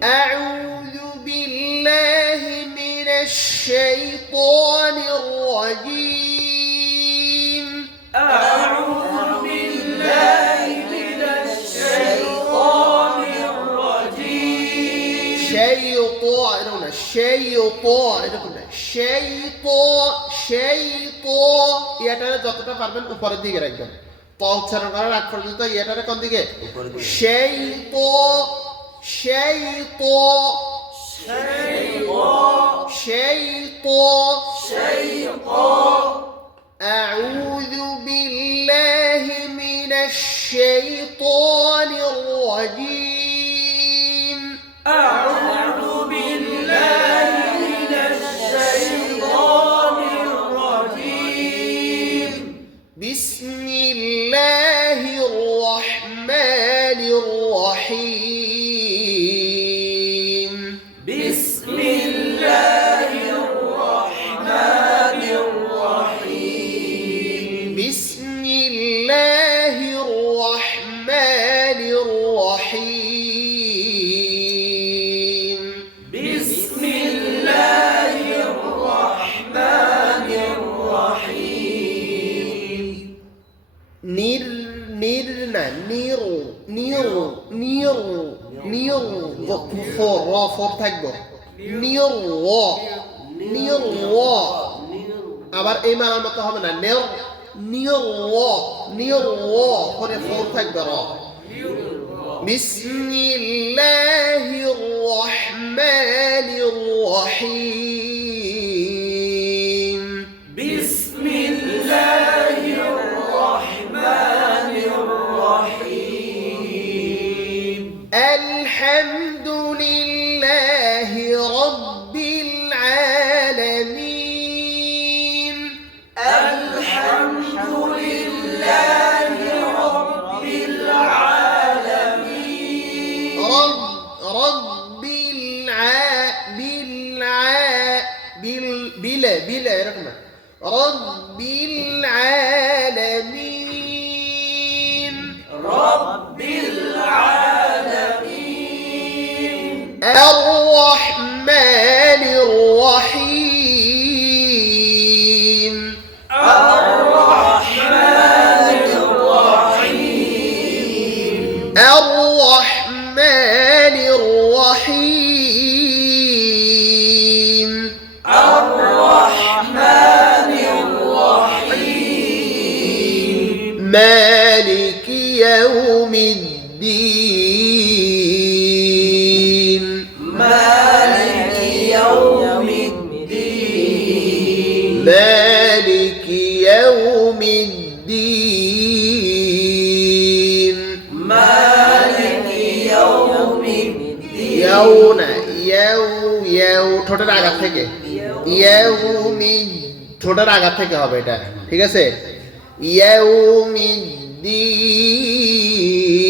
أعوذ بالله من الشيطان الرجيم أعوذ بالله من الشيطان الرجيم شيطان এরকম না شيطان এরকম না شيطان شيطان ইয়াটারে যতটা পারবেন উপরের দিকে রাখবেন প উচ্চারণ করার আগ পর্যন্ত ইয়াটারে কোন দিকে شيطان şeyto. Şeyto. Şeyto. Şeyto. না, নির নির নির নির ফর র, ফর থাকব। নির, ও নির, ও। আবার এই মারার মতো হবে না নেও নিয়র ও, নির, ও করে ফর থাকবে, র। বিসমিল্লাহির রহমানির রহিম। الحمد لله رب العالمين. الحمد لله رب العالمين. رب رب الع بالع بال بلا بلا يا رقم رب العالمين الرحمن يوم الدين مالك يوم الدين مالك يوم الدين يوم يو يو ঠোঁটের আগা থেকে ইয়াউমি ঠোঁটের আগা থেকে হবে এটা ঠিক আছে ইয়াউমিদ্দিন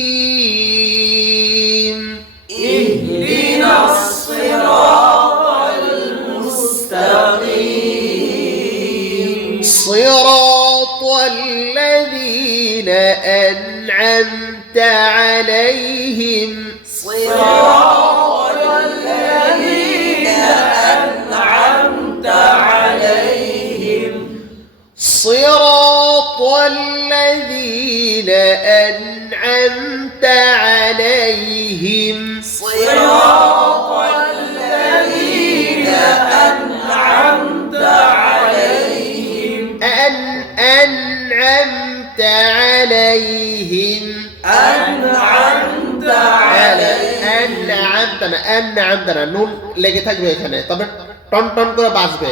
عليهم صراط الذين أنعمت عليهم. صراط الذين أنعمت عليهم. صراط الذين أنعمت عليهم. أن أنعمت عليهم. أنعمت না أنعمت না নুন লেগে থাকবে এখানে তবে টন টন করে বাজবে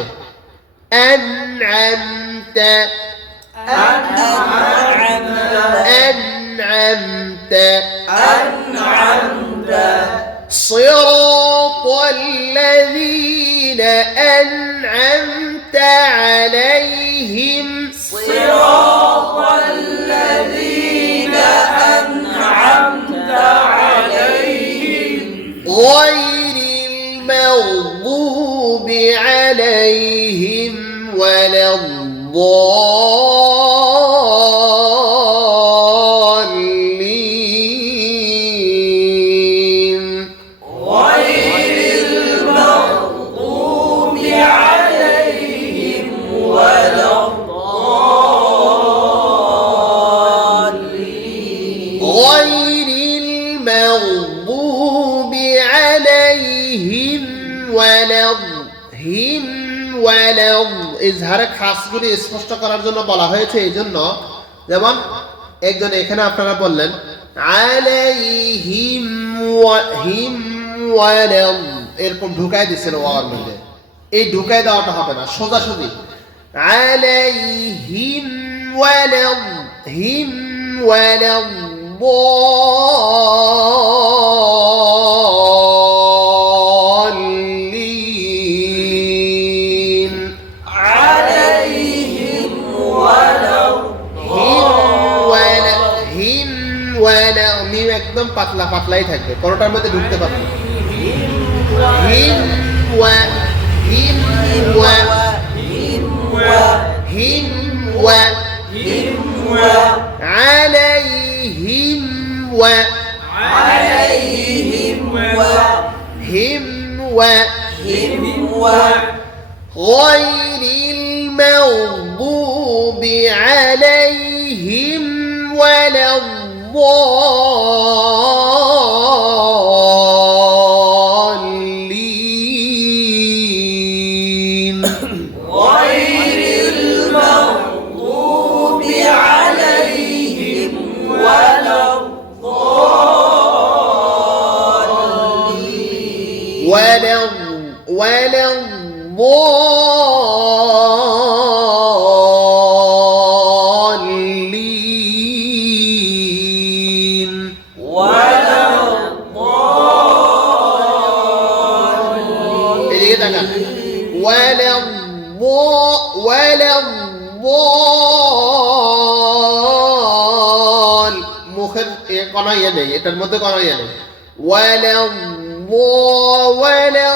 أنعمت أنعمت أنعمت صراط الذين أنعمت عليهم ولا الضالين ওয়ালাদ ইজহারে খাস স্পষ্ট করার জন্য বলা হয়েছে, এই জন্য যেমন একজন এখানে আপনারা বললেন এরকম ঢুকাই দিচ্ছেন ওয়ার মধ্যে। এই ঢুকাই দেওয়াটা হবে না, সোজাসুজি। আলাইহিম হিম হিম ওয়ালা মিম একদম পাতলা পাতলাই থাকবে কোনোটার মধ্যে ঢুকতে পারবে না। হিম ওয়া হিম ওয়া হিম ওয়া عليهم و عليهم هم و غير المغضوب عليهم ولا الضالين. غير المغضوب عليهم ولا الضالين. ولا ولا الضالين. দিয়ে দেখা ওয়ালা ওয়ালা মুখের কোনো ইয়ে নেই, এটার মধ্যে কোনো ইয়ে নেই। ওয়ালা ওয়ালা